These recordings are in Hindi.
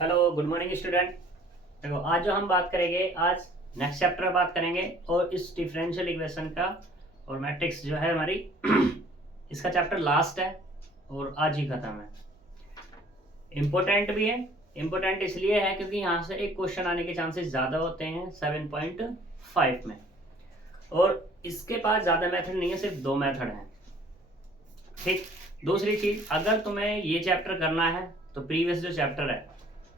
Hello good morning student. देखो आज जो हम बात करेंगे, आज नेक्स्ट चैप्टर बात करेंगे और इस डिफरेंशियल इक्वेशन का और मैट्रिक्स जो है हमारी इसका चैप्टर लास्ट है और आज ही खत्म है। इम्पोर्टेंट भी है। इम्पोर्टेंट इसलिए है क्योंकि यहाँ से एक क्वेश्चन आने के चांसेस ज़्यादा होते हैं 7.5 में, और इसके पास ज़्यादा मेथड नहीं है, सिर्फ 2 मेथड हैं। ठीक। दूसरी चीज़, अगर तुम्हें ये चैप्टर करना है तो प्रीवियस जो चैप्टर है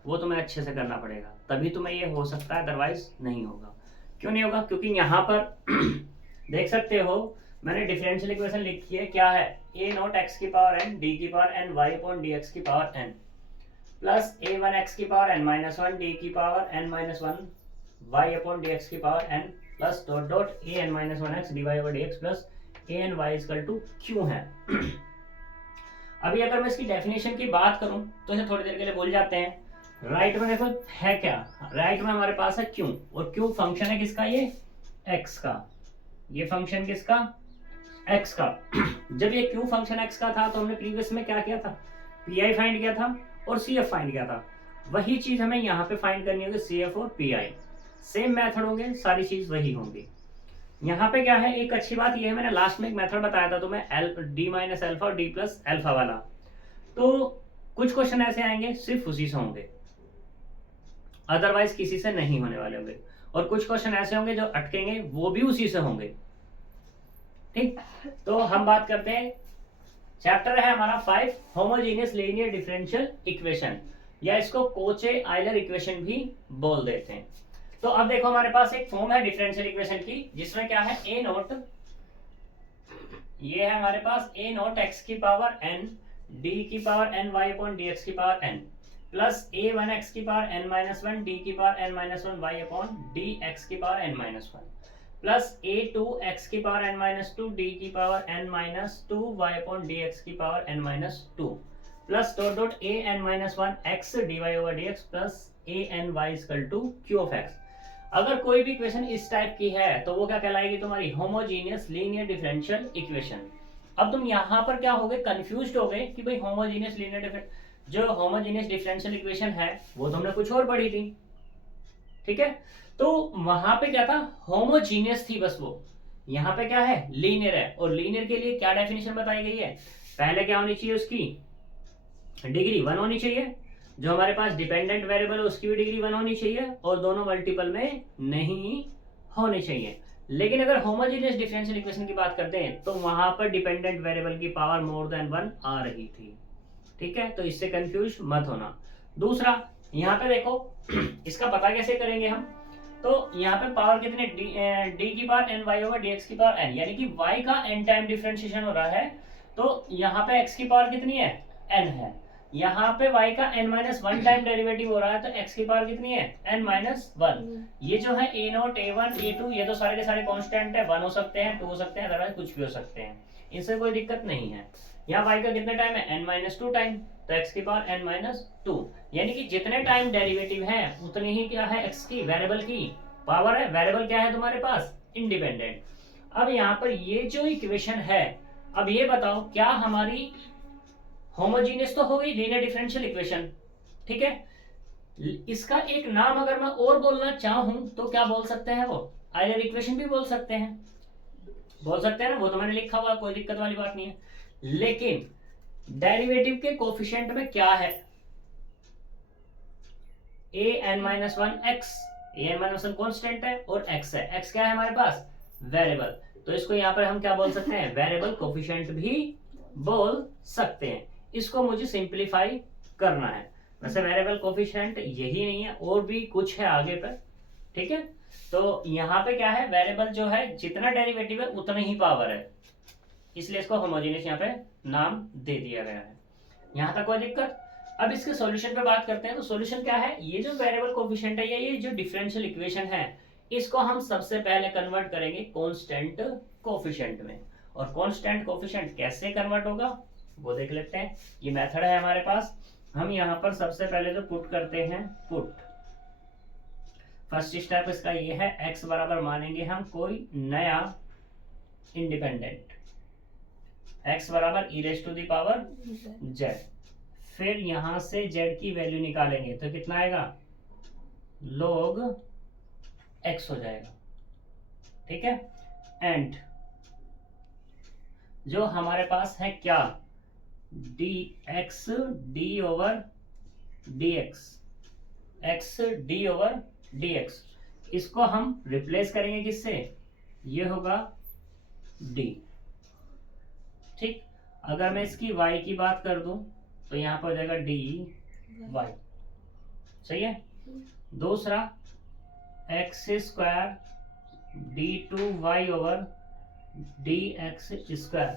वो तुम्हें अच्छे से करना पड़ेगा, तभी तुम्हें ये हो सकता है, अदरवाइज नहीं होगा। क्यों नहीं होगा? क्योंकि यहाँ पर देख सकते हो मैंने डिफरेंशियल इक्वेशन लिखी है, क्या है, ए नॉट एक्स की पावर एन डी की power N Y upon D x की power N plus A one X की power N minus one D की power N minus one Y upon D x की power N plus dot dot A N minus one x D Y over D x plus A N Y equal to Q है। अभी अगर मैं इसकी डेफिनेशन की बात करूं तो इसे थोड़ी देर के लिए भूल जाते हैं। राइट में देखो है क्या, राइट में हमारे पास है क्यू, और क्यू फंक्शन है किसका, ये एक्स का। ये फंक्शन किसका, एक्स का। जब ये क्यू फंक्शन एक्स का था तो हमने प्रीवियस में क्या किया था, पी आई फाइंड किया था और सी एफ फाइंड किया था। वही चीज हमें यहाँ पे फाइंड करनी होगी, सी एफ और पी आई। सेम मेथड होंगे, सारी चीज वही होंगी। यहाँ पे क्या है, एक अच्छी बात ये है, मैंने लास्ट में एक मेथड बताया था तुम्हें, एल डी माइनस एल्फा और डी प्लस एल्फा वाला। तो कुछ क्वेश्चन ऐसे आएंगे सिर्फ उसी से होंगे, अदरवाइज किसी से नहीं होने वाले होंगे, और कुछ क्वेश्चन ऐसे होंगे जो अटकेंगे, वो भी उसी से होंगे। ठीक। तो हम बात करते हैं, चैप्टर है हमारा 5, होमोजेनियस लीनियर डिफरेंशियल इक्वेशन, या इसको कोचे आइलर इक्वेशन भी बोल देते हैं। तो अब देखो हमारे पास एक फॉर्म है डिफरेंशियल इक्वेशन की, जिसमें क्या है, ए नोट, ये है हमारे पास ए नोट एक्स की पावर एन डी की power N Y upon D x की power N plus A one X की power N minus one D की power N minus one Y upon D x की power N minus one plus A two X की power N minus two D की power N minus two Y upon D x की power N minus two plus dot dot A N minus one x D Y over D x plus A N y equal to q of x. अगर कोई भी इक्वेशन इस टाइप की है तो वो क्या कहलाएगी, तुम्हारी होमोजीनियस लीनियर डिफरेंशियल इक्वेशन। अब तुम यहाँ पर क्या हो गए, कंफ्यूज हो गए कि भाई होमोजीनियस लीनियर जो होमोजीनियस डिफरेंशियल इक्वेशन है वो तुमने कुछ और पढ़ी थी, ठीक है। तो वहां पे क्या था, होमोजीनियस थी बस वो, यहाँ पे क्या है, लीनियर है। और लीनियर के लिए क्या डेफिनेशन बताई गई है, पहले क्या होनी चाहिए, उसकी डिग्री 1 होनी चाहिए, जो हमारे पास डिपेंडेंट वेरिएबल है उसकी भी डिग्री 1 होनी चाहिए, और दोनों मल्टीपल में नहीं होनी चाहिए। लेकिन अगर होमोजेनियस डिफरेंशियल इक्वेशन की बात करते हैं तो वहां पर डिपेंडेंट वेरिएबल की पावर मोर देन 1 आ रही थी, ठीक है। तो इससे कंफ्यूज मत होना। दूसरा, यहाँ पे देखो इसका पता कैसे करेंगे हम, तो यहाँ पे पावर कितने, डी की power N y over D x की पावर एन, यानी कि वाई का एन टाइम डिफरेंशिएशन हो रहा है, तो यहाँ पे एक्स की पावर कितनी है, एन है। यहाँ पे y का n minus one time derivative हो रहा है, तो x की पावर कितनी है, n माइनस वन। ये जो है a नोट a1 a2 ये तो सारे के सारे कांस्टेंट है, 1 हो सकते हैं, 2 हो सकते हैं, अदरवाइज कुछ भी हो सकते हैं, इनसे कोई दिक्कत नहीं है। यहाँ y का कितने टाइम है, n माइनस टू टाइम, तो x की पावर n माइनस टू, यानी कि जितने टाइम डेरिवेटिव है उतनी ही क्या है, x की वेरिएबल की पावर है। वेरिएबल क्या है तुम्हारे पास, इंडिपेंडेंट। अब यहाँ पर ये जो इक्वेशन है, अब ये बताओ क्या हमारी होमोजीनियस तो हो गई, लीनियर डिफरेंशियल इक्वेशन, ठीक है। इसका एक नाम अगर मैं और बोलना चाहूं तो क्या बोल सकते हैं, वो आइलर इक्वेशन भी बोल सकते हैं, बोल सकते हैं ना, वो तो मैंने लिखा हुआ, कोई दिक्कत वाली बात नहीं है। लेकिन डेरिवेटिव के कोफिशिएंट में क्या है, A N minus one x, A N minus one constant है और एक्स है, एक्स क्या है हमारे पास, वेरिएबल, तो इसको यहाँ पर हम क्या बोल सकते हैं, वेरिएबल कोफिशिएंट भी बोल सकते हैं। इसको मुझे सिंप्लीफाई करना है, वैसे वेरिएबल कोफिशिएंट यही नहीं है, और भी कुछ है आगे पर, ठीक है। तो यहाँ पे क्या है, वेरिएबल जो है जितना डेरिवेटिव है उतना ही पावर है, इसलिए इसको होमोजेनियस यहाँ पे नाम दे दिया गया है। यहाँ तक कोई दिक्कत। अब इसके सॉल्यूशन पे बात करते हैं, तो सॉल्यूशन क्या है, ये जो वेरिएबल कोफिशिएंट है या ये जो डिफरेंशियल इक्वेशन है, इसको हम सबसे पहले कन्वर्ट करेंगे कांस्टेंट कोफिशिएंट में। और कांस्टेंट कोफिशिएंट कैसे कन्वर्ट होगा वो देख लेते हैं। ये मेथड है हमारे पास, हम यहाँ पर सबसे पहले जो पुट करते हैं, पुट फर्स्ट स्टेप इसका ये है, x बराबर मानेंगे हम कोई नया इंडिपेंडेंट, x बराबर e raise to the power z, फिर यहां से z की वैल्यू निकालेंगे तो कितना आएगा, log x हो जाएगा। ठीक है, एंड जो हमारे पास है क्या, dx d over dx, x d over dx, इसको हम रिप्लेस करेंगे किससे, ये होगा d। ठीक, अगर मैं इसकी y की बात कर दूं तो यहाँ पर हो जाएगा dy, सही है। दूसरा x square d2y over dx square,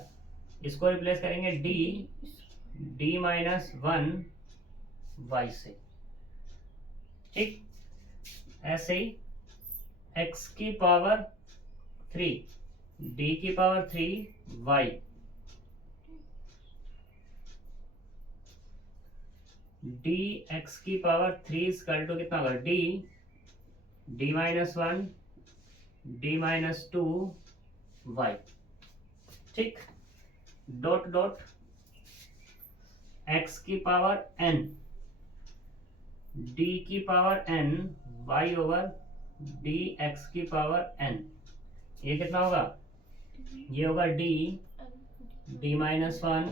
इसको रिप्लेस करेंगे d माइनस 1 y से। ठीक, ऐसे ही x की पावर 3 d की पावर 3 y, dx की पावर 3 इक्वल टू कितना होगा, d minus 1 d minus 2 y। ठीक, डॉट डॉट x की पावर n d की power n y over dx की पावर n, ये कितना होगा, ये होगा d minus 1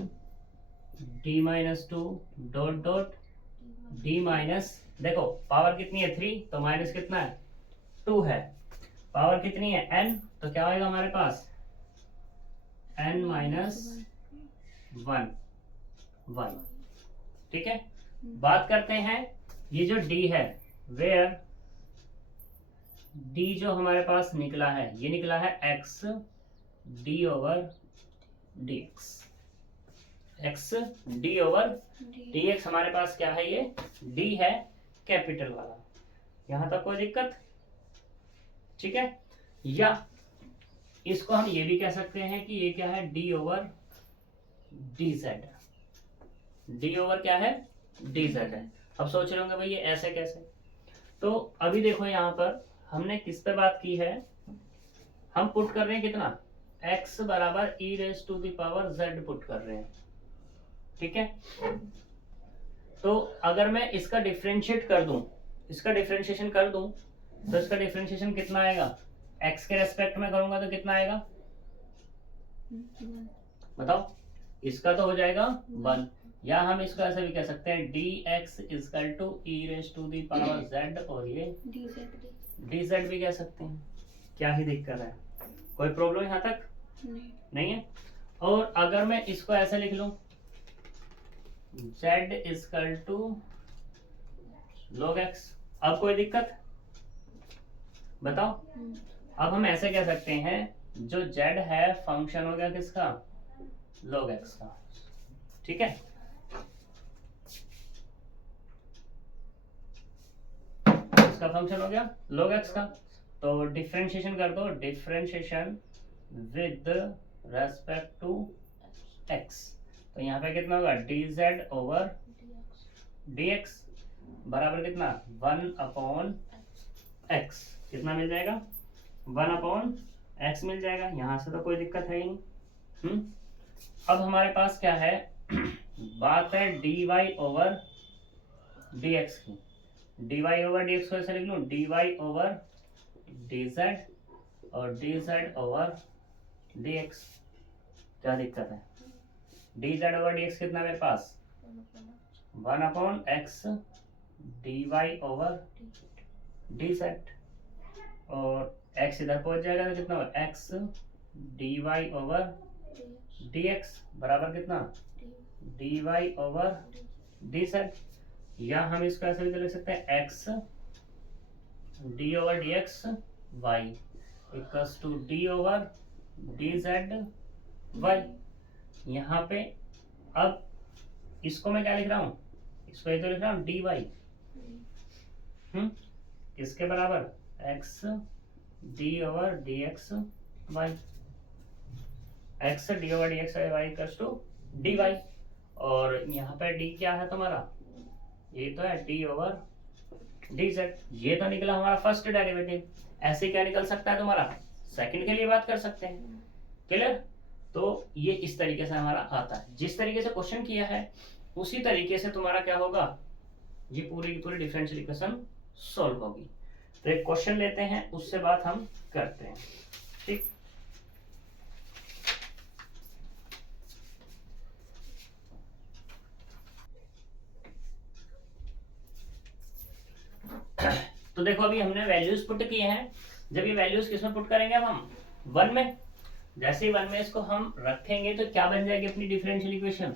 d minus 2 dot dot d minus, देखो पावर कितनी है 3 तो माइनस कितना है 2 है, पावर कितनी है n तो क्या होगा हमारे पास n माइनस 1 y। ठीक है, बात करते हैं ये जो d है, वेयर d जो हमारे पास निकला है ये निकला है x d over dx, x d over dx हमारे पास क्या है, ये d है कैपिटल वाला, यहां तक कोई दिक्कत। ठीक है, या इसको हम ये भी कह सकते हैं कि ये क्या है, d over dz, d over क्या है dz है। अब सोच रहे होंगे भाई ये ऐसे कैसे, तो अभी देखो यहाँ पर हमने किस पे बात की है, हम पुट कर रहे हैं कितना, x बराबर e raise to the power z put कर रहे हैं। ठीक है, तो अगर मैं इसका डिफरेंशिएट कर दूं, इसका डिफरेंशिएशन कर दूं तो इसका डिफरेंशिएशन कितना आएगा, x के रेस्पेक्ट में करूंगा तो कितना आएगा बताओ, इसका तो हो जाएगा 1, या हम इसको ऐसे भी कह सकते हैं dx equal to e raise to the power z, और ये dz भी कह सकते हैं। क्या ही दिक्कत है, कोई प्रॉब्लम यहाँ तक नहीं है। और अगर मैं इसको ऐसे लिख लूं z equal to log x, अब कोई दिक्कत बताओ। अब हम ऐसे कह सकते हैं जो z है फंक्शन हो गया किसका, log x का। ठीक है, इसका फंक्शन हो गया log x का, तो डिफरेंशिएशन कर दो, differentiation with respect to x, तो यहाँ पे कितना होगा dz ओवर dx बराबर कितना 1 अपॉन x, कितना मिल जाएगा 1 अपॉन x मिल जाएगा, यहाँ से तो कोई दिक्कत है ही नहीं। अब हमारे पास क्या है बात है dy ओवर dx की, dy ओवर dx को ऐसे लिख लूँ dy ओवर dz और dz ओवर dx, क्या दिक्कत है, dz ओवर dx कितना मेरे पास 1 upon x dy over dz, और x इधर पहुंच जाएगा तो कितना होगा x dy ओवर dx बराबर कितना dy ओवर dz, या हम इसको ऐसे भी तो लिख सकते हैं x d over dx y equals to d over dz y। यहाँ पे अब इसको मैं क्या लिख रहा हूँ, इसको ये तो लिख रहा हूँ dy, किसके बराबर x d over dx y, x d over dx y equals to dy, और यहाँ पे d क्या है तुम्हारा, ये तो है d ओवर dz, ये तो निकला हमारा फर्स्ट डेरिवेटिव। ऐसे क्या निकल सकता है तुम्हारा, सेकंड के लिए बात कर सकते हैं। क्लियर, तो ये इस तरीके से हमारा आता है। जिस तरीके से क्वेश्चन किया है उसी तरीके से तुम्हारा क्या होगा, ये पूरी की पूरी डिफरेंशियल इक्वेशन सॉल्व होगी। तो एक क्वेश्चन लेते हैं, उससे बात हम करते हैं, ठीक। तो देखो अभी हमने वैल्यूज पुट किए हैं। जब ये वैल्यूज किसमें पुट करेंगे, अब हम 1 में। जैसे ही 1 में इसको हम रखेंगे तो क्या बन जाएगी अपनी डिफरेंशियल इक्वेशन,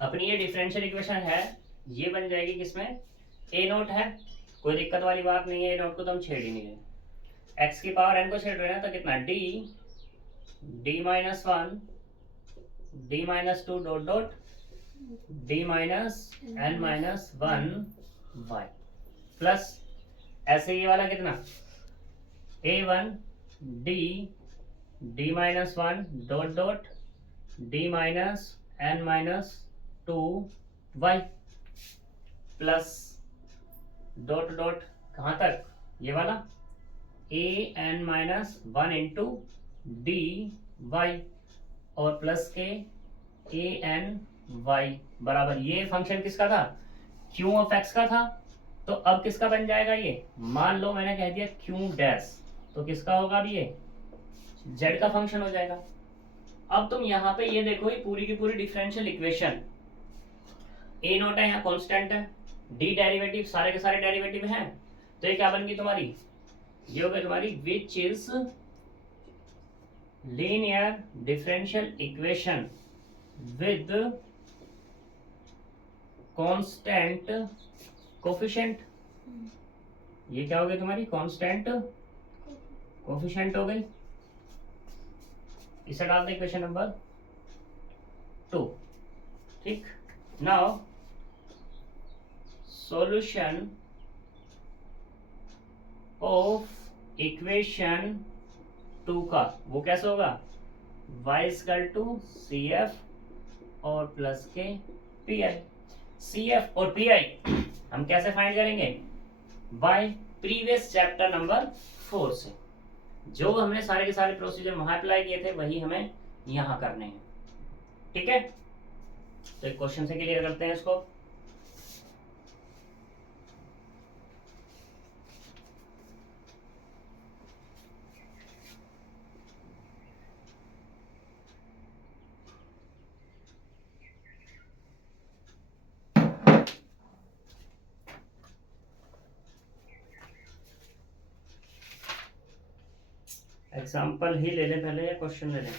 अपनी ये डिफरेंशियल इक्वेशन है, ये बन जाएगी किसमें, ए नोट है, कोई दिक्कत वाली बात नहीं है, ए नोट को तो हम छेड़ ही नहीं रहे। एक्स की पावर एन को छेड़ रहे हैं तो कितना, D -1 D-2 dot dot D-n-1 y plus ऐसे ये वाला कितना, A1 D-1 dot dot D-n-2 y plus dot dot कहाँ तक, ये वाला an-1 इंटू dy और प्लस के an y बराबर, ये फंक्शन किसका था, q ऑफ x का था। तो अब किसका बन जाएगा ये, मान लो मैंने कह दिया q डैश, तो किसका होगा अब ये, z का फंक्शन हो जाएगा। अब तुम यहाँ पे ये देखो, ये पूरी की पूरी डिफरेंशियल इक्वेशन, a नोट है यहाँ कांस्टेंट है, d डेरिवेटिव सारे के सारे डेरिवेटिव हैं, तो ये क्या बन गई तुम्हारी, ये हो गई तुम्हारी विच is linear differential equation with constant coefficient. ये क्या हो गई तुम्हारी, कांस्टेंट कोफिशिएंट हो गई। इसे डाल दे इक्वेशन नंबर 2, ठीक। नाउ सॉल्यूशन ऑफ इक्वेशन 2 का वो कैसे होगा, y इक्वल टू CF और प्लस के PI। CF और PI हम कैसे फाइंड करेंगे, बाय प्रीवियस चैप्टर नंबर 4 से, जो हमने सारे के सारे प्रोसीजर वहां अप्लाई किए थे वही हमें यहां करने हैं, ठीक है। तो एक क्वेश्चन से क्लियर करते हैं इसको। एग्जाम्पल ही ले लें पहले या क्वेश्चन ले लें,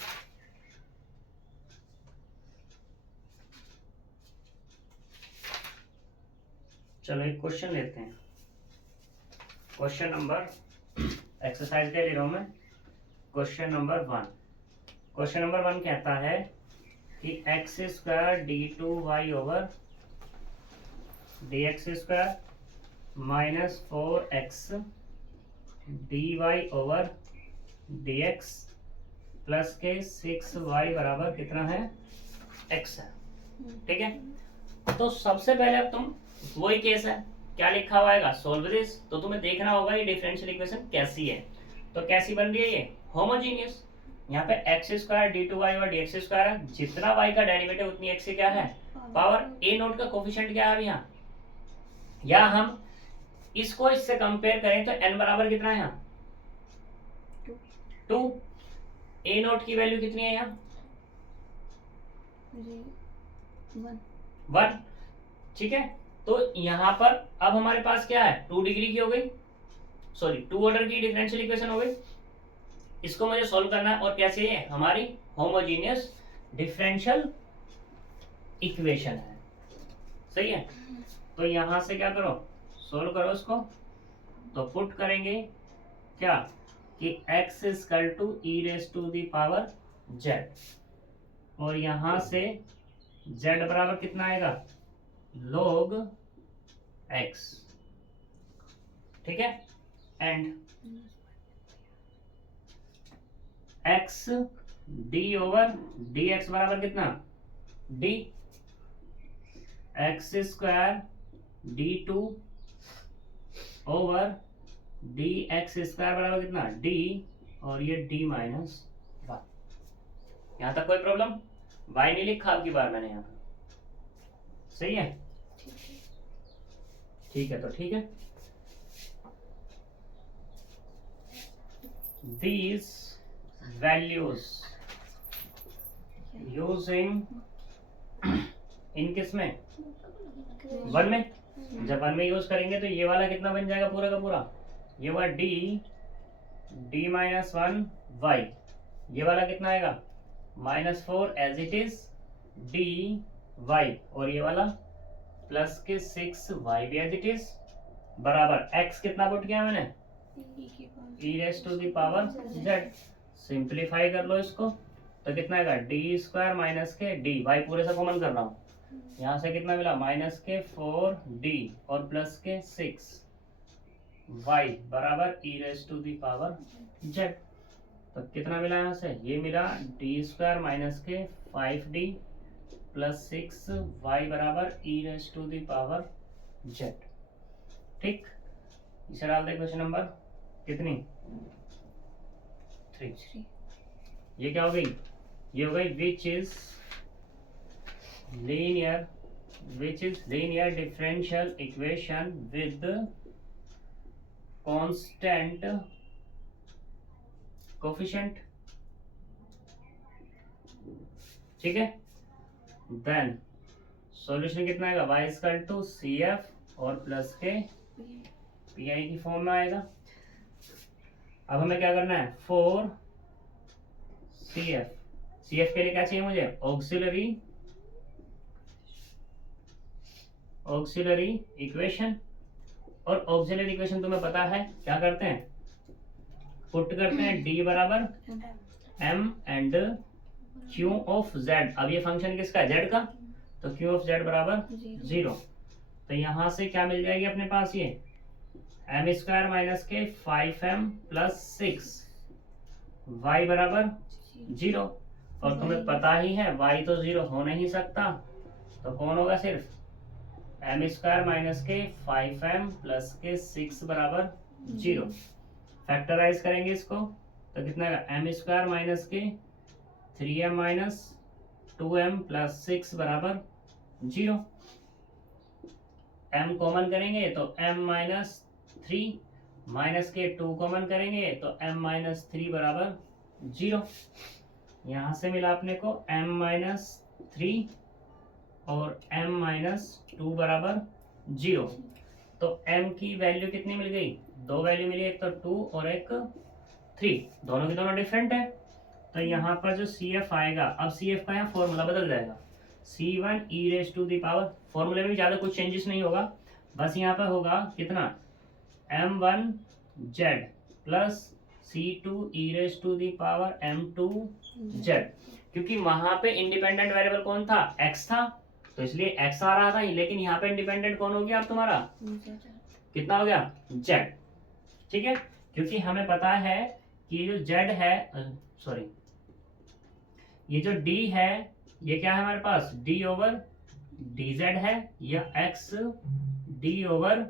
चलो एक क्वेश्चन लेते हैं। क्वेश्चन नंबर, एक्सरसाइज के ले रहा हूं मैं, क्वेश्चन नंबर 1। क्वेश्चन नंबर 1 कहता है कि x square d2y over dx square -4x dy over dx plus के 6y बराबर कितना है, x है, ठीक है। तो सबसे पहले अब तुम, वही केस है, क्या लिखा हुआ है, सोल्व दिस, तो तुम्हें देखना होगा ये डिफरेंशियल इक्वेशन कैसी है। तो कैसी बन रही है ये, होमोजीनियस। यहाँ पे एक्स स्क्वायर d2y और dx स्क्वायर है, जितना y का डेरिवेटिव उतनी x से क्या है पावर, a नोट का कोफिशिएंट क्या है यहाँ, या हम इसको इससे कंपेयर करें तो n बराबर कितना है यहाँ 2, a नोट की वैल्यू कितनी है यहाँ 1, ठीक है। तो यहाँ पर अब हमारे पास क्या है, 2 डिग्री की हो गई, सॉरी 2 ऑर्डर की डिफरेंशियल इक्वेशन हो गई। इसको मुझे सॉल्व करना है, और कैसे है, हमारी होमोजीनियस डिफरेंशियल इक्वेशन है, सही है। तो यहां से क्या करो, सोल्व करो इसको। तो पुट करेंगे क्या कि x equal to e raise to the power z, और यहां से z बराबर कितना आएगा, log x, ठीक है। And x d over dx बराबर कितना, d x square d2 over D x square बराबर कितना, डी और ये डी माइनस वन। यहाँ तक कोई प्रॉब्लम? वाई नहीं लिखा अब की बार मैंने यहाँ पर, सही है? ठीक है, तो ठीक है। These values using इन किस में, वन में। जब वन में यूज करेंगे तो ये वाला कितना बन जाएगा पूरा का पूरा, ये वाला डी माइनस वन वाई, ये वाला कितना आएगा -4 as it is d y, और ये वाला प्लस के 6 वाई भी एज इट इज, बराबर एक्स कितना पुट किया मैंने, e raise to the power z। Simplify कर लो इसको तो कितना आएगा, डी स्क्वायर माइनस के डी, वाई पूरे से कॉमन कर रहा हूँ, यहाँ से कितना मिला माइनस के 4d और प्लस के 6y बराबर e raise to the power z। तो कितना मिला यहाँ से, ये मिला डी स्क्वायर माइनस के 5d प्लस 6y बराबर e raise to the power z। ठीक, इसे डाल दे क्वेश्चन नंबर कितनी, 3। ये क्या हो गई, ये हो गई which is linear differential equation with constant coefficient. ठीक है, देन सॉल्यूशन कितना आएगा, y equal to c f और प्लस के पी आई की फॉर्म में आएगा। अब हमें क्या करना है, 4 सी एफ के लिए क्या चाहिए मुझे, ऑक्सिलरी इक्वेशन। और ऑक्सिलरी इक्वेशन तुम्हें पता है क्या करते हैं, पुट करते हैं d बराबर m and q of z। अब ये फंक्शन किसका है, z का, तो q ऑफ z बराबर 0। तो यहां से क्या मिल जाएगी अपने पास, ये एम स्क्वायर माइनस के 5m प्लस 6y बराबर 0। और तुम्हें पता ही है y तो 0 हो नहीं सकता, तो कौन होगा, सिर्फ एम स्क्वायर माइनस के 5m प्लस के 6 बराबर 0। फैक्टराइज करेंगे इसको तो कितना है, एम स्क्वायर माइनस के 3m माइनस 2m प्लस 6 बराबर 0। m कॉमन करेंगे तो m माइनस 3 माइनस के 2 कॉमन करेंगे तो m माइनस 3 बराबर 0। यहाँ से मिला अपने को m माइनस 3 और m माइनस 2 बराबर 0। तो m की वैल्यू कितनी मिल गई, 2 वैल्यू मिली, एक तो 2 और एक 3, दोनों की दोनों डिफरेंट है। तो यहाँ पर जो CF आएगा, अब CF का यहाँ फॉर्मूला बदल जाएगा, C1 e raise to the power, फॉर्मूले में ज़्यादा कुछ चेंजेस नहीं होगा, बस यहाँ पर होगा कितना m1z plus C2 e raise to the power m2z। क्योंकि वहां पे इंडिपेंडेंट वेरिएबल कौन था, x था, तो इसलिए x आ रहा था, लेकिन यहाँ पे इंडिपेंडेंट कौन हो गया अब तुम्हारा, कितना हो गया, z। ठीक है, क्योंकि हमें पता है कि जो z है, सॉरी ये जो d है, ये क्या है हमारे पास, d ओवर dz है, या x d ओवर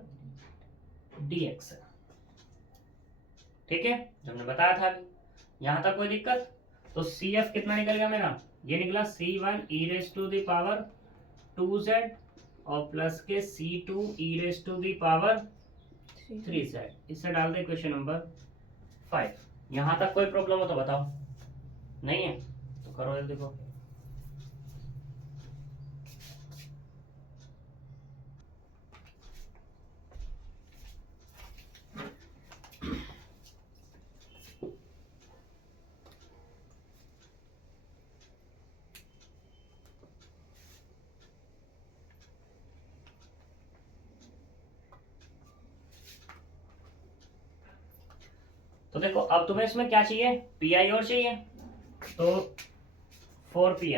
dx है। ठीक है, जो हमने बताया था अभी, यहां तक कोई दिक्कत। तो CF कितना निकल गया मेरा, ये निकला C1 e raise to the power 2z और प्लस के C2 e raise to the power 3z। इससे डाल दे क्वेश्चन नंबर 5। यहां तक कोई प्रॉब्लम हो तो बताओ, नहीं है तो करो जल्दी देखो। तो देखो अब तुम्हें इसमें क्या चाहिए, पी और चाहिए, तो 4pi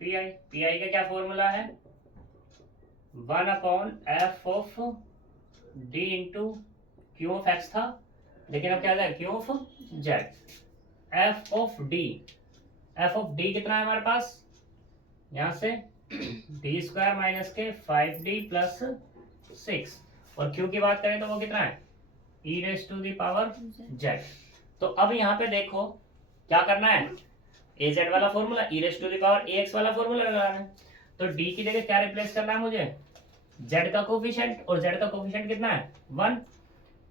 पी का क्या फॉर्मूला है, 1/f of d into Q of x था, लेकिन अब क्या है Q of Z. F of D कितना है हमारे पास, यहां से डी स्क्वायर माइनस के 5d प्लस 6, और क्यू की बात करें तो वो कितना है E raise to the power Z. तो अब यहाँ पे देखो क्या करना है, ए जेड वाला formula, E raise to the power A X वाला फॉर्मूला लगाना है। तो डी की जगह क्या रिप्लेस करना है मुझे, जेड का कोफिशिएंट, और जेड का कोफिशिएंट कितना है 1,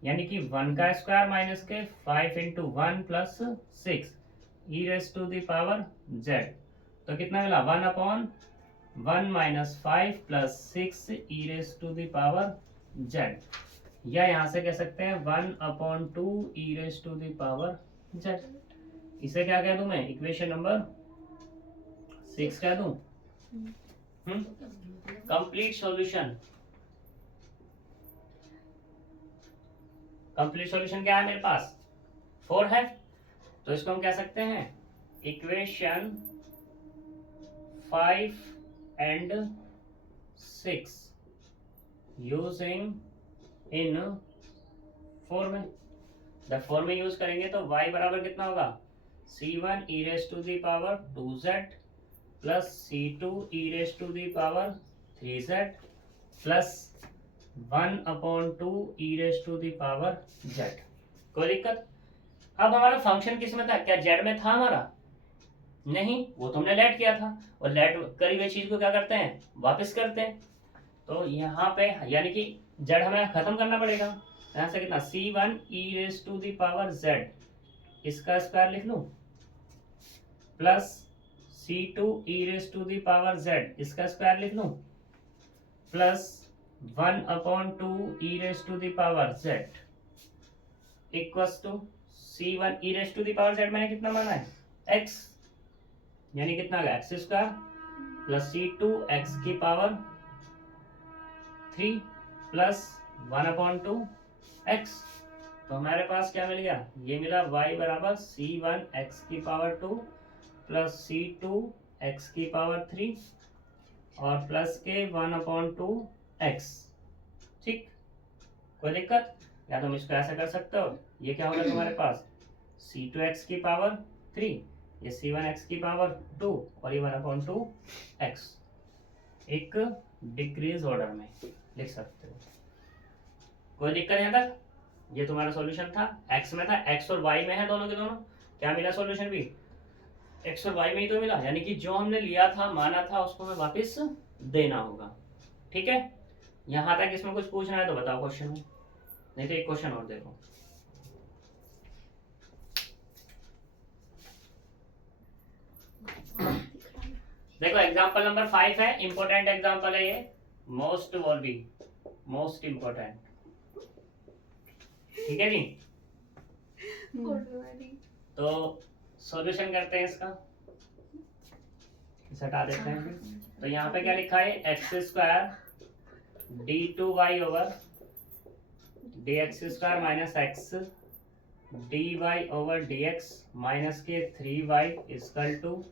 यानी कि 1 का स्क्वायर माइनस के 5 into 1 plus 6 e raise to the power Z. तो कितना मिला 1 upon 1 minus 5 plus 6 e raise to the power z, या यहां से कह सकते हैं 1 upon 2 e raise to the power z. इसे क्या कह दूं मैं, इक्वेशन नंबर 6 कह दूं। कंप्लीट सॉल्यूशन, कंप्लीट सॉल्यूशन क्या है मेरे पास 4 है, तो इसको हम कह सकते हैं इक्वेशन 5 एंड 6 यूजिंग इन 4 में। जब 4 में यूज करेंगे तो y बराबर कितना होगा c1 e raise to the power 2z plus c2 e raise to the power 3z plus 1 upon 2 e raise to the power z। कोई दिक्कत। अब हमारा फंक्शन किस में था, क्या z में था हमारा, नहीं, वो तो हमने लेट किया था, और लेट करी हुई चीज को क्या करते हैं वापस करते हैं। तो यहाँ पे यानी कि z हमें खत्म करना पड़ेगा, यहाँ से कितना c1 e raise to the power z इसका स्क्वायर लिख लूं plus c2 e raise to the power z इसका स्क्वायर लिख लूं plus 1 upon 2 e raise to the power z equals to c1 e raise to the power z मैंने कितना माना है x, यानी कितना आ गया x square plus c2 x की पावर 3 प्लस 1 अपॉन 2 x। तो हमारे पास क्या मिल गया, ये मिला y बराबर c1 x की पावर 2 प्लस c2 x की पावर 3 और प्लस के 1 अपॉन 2 x। ठीक, कोई दिक्कत। या तुम इसको ऐसा कर सकते हो, ये क्या होगा तुम्हारे पास c2 x की पावर 3, ये c1 x की पावर 2 और ये 1 अपॉन 2 x, एक डिक्रीज ऑर्डर में लिख सकते हो। कोई दिक्कत यहाँ तक। ये तुम्हारा सॉल्यूशन था, x में था, x और y में है दोनों के दोनों। क्या मिला सॉल्यूशन भी x और y में ही तो मिला, यानी कि जो हमने लिया था माना था उसको हमें वापस देना होगा। ठीक है, यहाँ तक इसमें कुछ पूछना है तो बताओ क्वेश्चन में, नहीं तो एक क्वेश्चन और देखो। देखो एग्जाम्पल नंबर 5 है, इंपॉर्टेंट एग्जाम्पल है ये, मोस्ट और भी मोस्ट इंपॉर्टेंट। ठीक है जी, तो सॉल्यूशन करते हैं इसका, हटा देते हैं। तो यहाँ पे क्या लिखा है x square d two y over D x square minus x D Y over D x minus के 3y equal to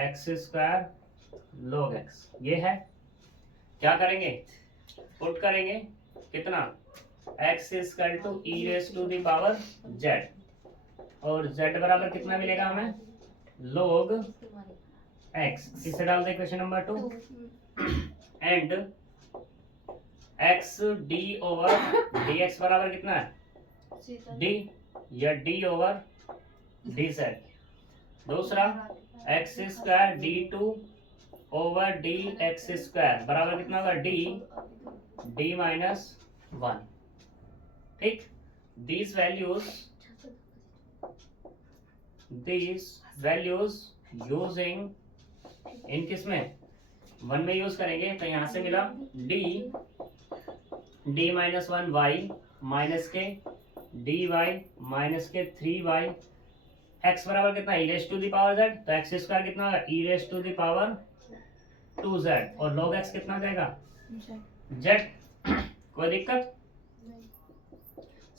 x square log x. ये है, क्या करेंगे पुट करेंगे कितना x equal to e raise to the power z, और z बराबर कितना मिलेगा हमें log x। इसे डाल दे question number 2 and x d over dx बराबर कितना है d, या d ओवर dz। दूसरा x square d2 over D x square बराबर कितना होगा d माइनस 1। ठीक, these values using इन किसमें 1 में यूज करेंगे, तो यहां से मिला d minus 1 y minus K dy minus के 3y x बराबर कितना E raise to the power z, तो एक्स स्क्वायर कितना होगा E raise to the power 2z और log x कितना जाएगा z। कोई दिक्कत।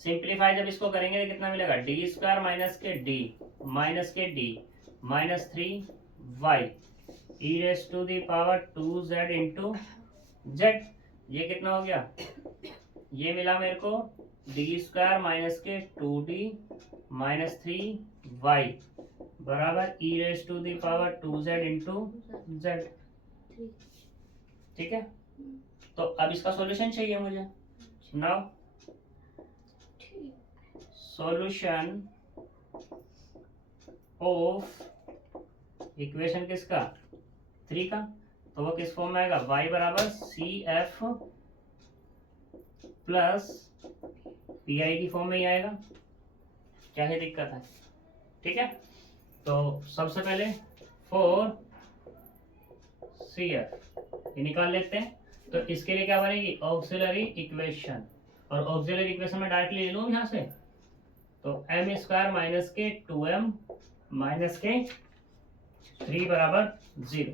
सिंप्लीफाई जब इसको करेंगे तो कितना मिलेगा डी स्क्वायर माइनस के d minus 3y e raise to the power 2z into z। ये कितना हो गया, ये मिला मेरे को डी स्क्वायर माइनस के 2d माइनस 3y बराबर E raise to the power 2z into z। ठीक है, तो अब इसका सॉल्यूशन चाहिए मुझे। नाउ सॉल्यूशन ऑफ इक्वेशन किसका 3 का, तो वो किस फॉर्म में आएगा, y बराबर c f plus p i की फॉर्म में ही आएगा। क्या ही दिक्कत है, ठीक है। तो सबसे पहले फॉर सी एफ ये निकाल लेते हैं। तो इसके लिए क्या बनेगी, ऑक्सिलरी इक्वेशन, और ऑक्सिलरी इक्वेशन में डायरेक्टली ले लूँ यहाँ से, तो एम स्क्वायर माइनस के 2m माइनस के 3 बराबर 0।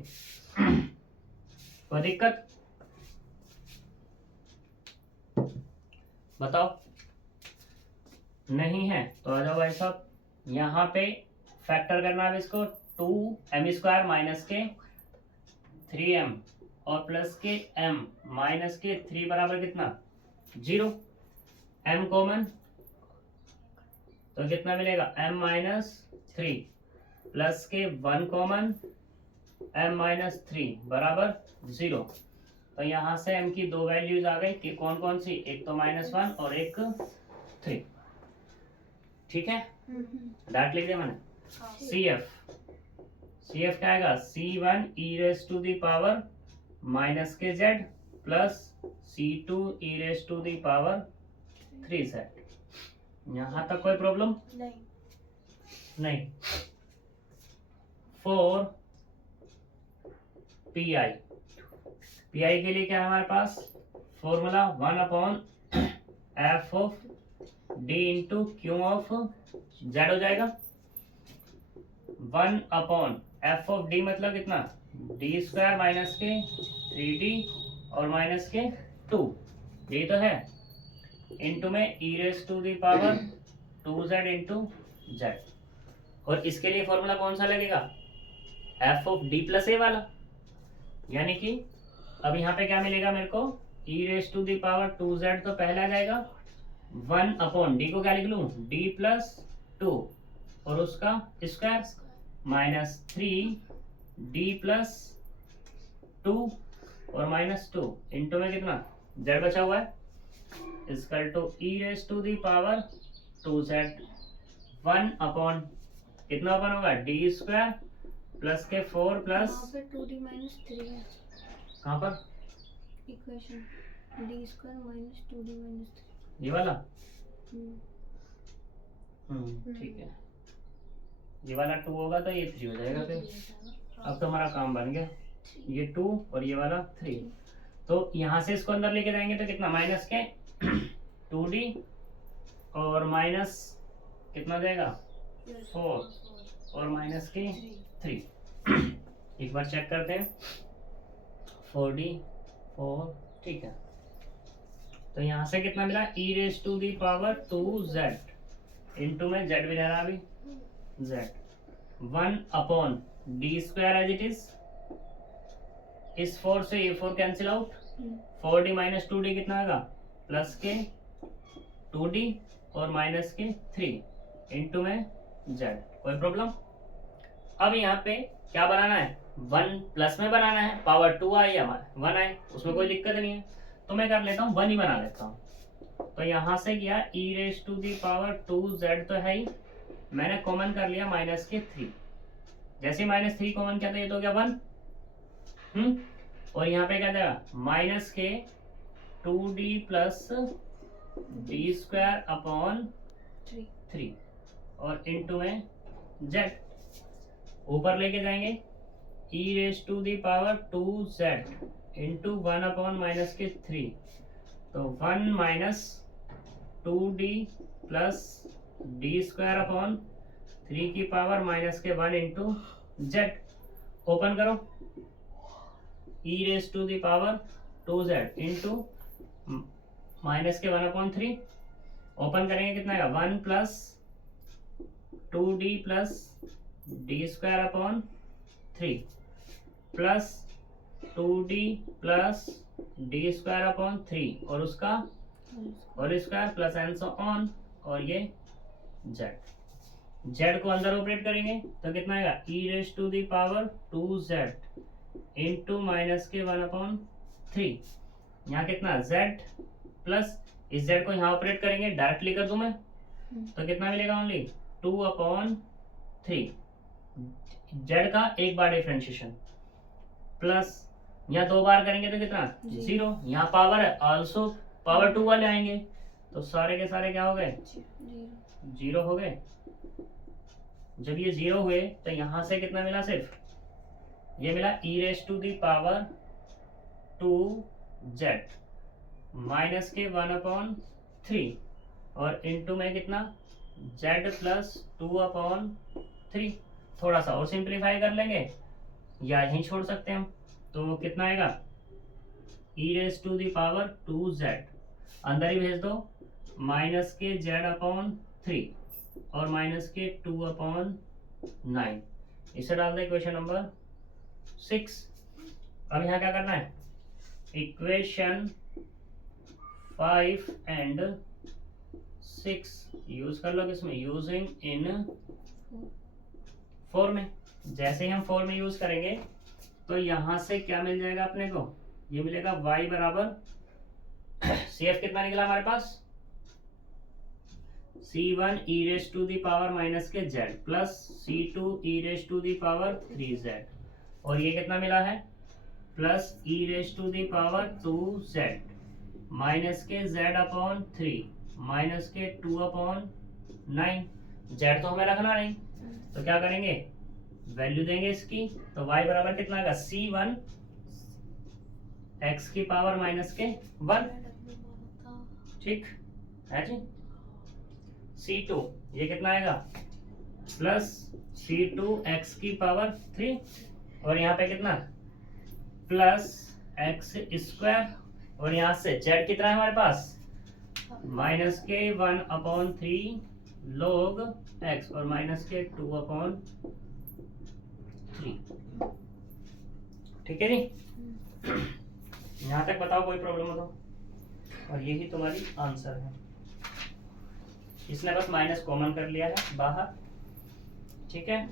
कोई दिक्कत बताओ, नहीं है तो आ जाओ भाई साहब, यहाँ पे फैक्टर करना है इसको, 2m स्क्वायर माइनस के 3m और प्लस के m माइनस के 3 बराबर कितना 0, m कॉमन तो कितना मिलेगा m माइनस 3 प्लस के 1 कॉमन m माइनस 3 बराबर 0। तो यहाँ से m की दो वैल्यूज आ गई कि कौन कौन सी, एक तो -1 और एक 3, ठीक है। डाट लिख दिया मैंने। सी एफ क्या आएगा, C1 e raise to the power minus k z plus C2 e raise to the power 3z। यहाँ तक कोई प्रॉब्लम नहीं। फॉर पी आई के लिए क्या है हमारे पास formula 1/f of d into Q of z हो जाएगा। 1/f ऑफ d मतलब कितना, d स्क्वायर माइनस के 3d और माइनस के 2, यही तो है, इंटू में e raise to the power 2z into z। और इसके लिए फॉर्मूला कौन सा लगेगा, f of d plus a वाला, यानी कि अब यहाँ पे क्या मिलेगा मेरे को, e raise to the power 2z तो पहला आ जाएगा, 1/d को क्या लिख लूं, d प्लस 2 और उसका स्क्वायर माइनस 3d प्लस 2 और माइनस 2 इंटू में कितना z बचा हुआ है, equal to e raise to the power 2z 1/ कितना ओपन होगा, d स्क्वायर प्लस के 4 प्लस 2d माइनस 3 है, कहाँ पर equation d square minus 2d minus 3 ये वाला, 3। ठीक है, ये वाला 2 होगा तो ये 3 हो जाएगा। फिर अब तो हमारा काम बन गया, ये 2 और ये वाला 3। तो यहाँ से इसको अंदर लेके जाएंगे तो कितना, माइनस के 2d और माइनस कितना जाएगा 4 और माइनस के 3। एक बार चेक करते हैं, 4d 4, ठीक है। तो यहाँ से कितना मिला, e raise to the power 2z into में z भी रहा अभी z 1/d square as it is, इस 4 से ये 4 cancel out, 4d minus 2d कितना आएगा, प्लस के 2d और माइनस के 3 इंटू में z। कोई प्रॉब्लम। अब यहाँ पे क्या बनाना है, 1 प्लस में बनाना है, पावर 2 आए या 1 आए उसमें कोई दिक्कत नहीं है, तो मैं कर लेता हूँ 1 ही बना लेता हूँ। तो यहाँ से क्या, e raise to the power 2z तो है ही, मैंने कॉमन कर लिया माइनस के 3, जैसे माइनस 3 कॉमन किया था ये तो हो गया 1, और यहाँ पे क्या जाएगा, माइनस के 2d plus d square upon 3 और इंटू में z, ऊपर लेके जाएंगे e raise to the power 2z into 1/ minus के 3, तो 1 minus 2d plus d square upon 3 की पावर माइनस के 1 इंटू z। ओपन करो, e raise to the power 2z into minus के 1/3, ओपन करेंगे कितना आएगा, 1 plus 2d plus d square upon 3 plus 2d plus d square upon 3 और उसका और square plus and so on, और ये z को अंदर ऑपरेट करेंगे तो कितना आएगा, e raise to the power 2z into minus के 1/3 3, यहाँ कितना z प्लस इस z को यहाँ ऑपरेट करेंगे, डायरेक्टली कर दूं मैं तो कितना मिलेगा ओनली 2/3 z का एक बार डिफरेंशिएशन प्लस यहाँ 2 बार करेंगे तो कितना 0, यहाँ पावर है ऑल्सो पावर 2 वाले आएंगे तो सारे के सारे क्या हो गए 0 हो गए। जब ये 0 हुए तो यहाँ से कितना मिला, सिर्फ ये मिला e⁻² 2z माइनस के 1/3 और इनटू में कितना z प्लस 2/3। थोड़ा सा और सिंप्लीफाई कर लेंगे या यहीं छोड़ सकते हैं हम, तो कितना आएगा e⁻²2z अंदर ही भेज दो माइनस के z/3 और माइनस के 2/9 इसे डाल दे इक्वेशन नंबर 6। अब यहाँ क्या करना है, इक्वेशन 5 एंड 6 यूज कर लो किसमें, यूजिंग इन 4 में। जैसे ही हम 4 में यूज करेंगे तो यहाँ से क्या मिल जाएगा अपने को, ये मिलेगा y बराबर CF कितना निकला हमारे पास C1 e⁻² minus k z plus C2 e⁻³ और ये कितना मिला है प्लस e⁻² माइनस के z/3 माइनस के 2/9। z तो हमें रखना नहीं तो क्या करेंगे, वैल्यू देंगे इसकी, तो y बराबर कितना आएगा C1 x की पावर माइनस के 1, ठीक है जी। C2 ये कितना आएगा प्लस C2 x की पावर 3 और यहाँ पे कितना प्लस x² और यहाँ से z कितना है हमारे पास माइनस के 1/3 log x और माइनस के 2/3। ठीक है जी। यहाँ तक बताओ कोई प्रॉब्लम हो तो, और यही तुम्हारी आंसर है। इसने बस माइनस कॉमन कर लिया है बाहर, ठीक है।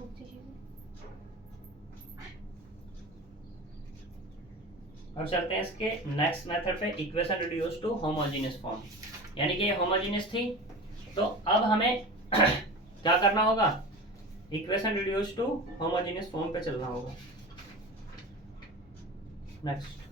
अब चलते हैं इसके नेक्स्ट मेथड पे, equation reduce to homogeneous form. यानी कि ये होमोजेनियस थी तो अब हमें क्या करना होगा, equation reduce to homogeneous form पे चलना होगा। नेक्स्ट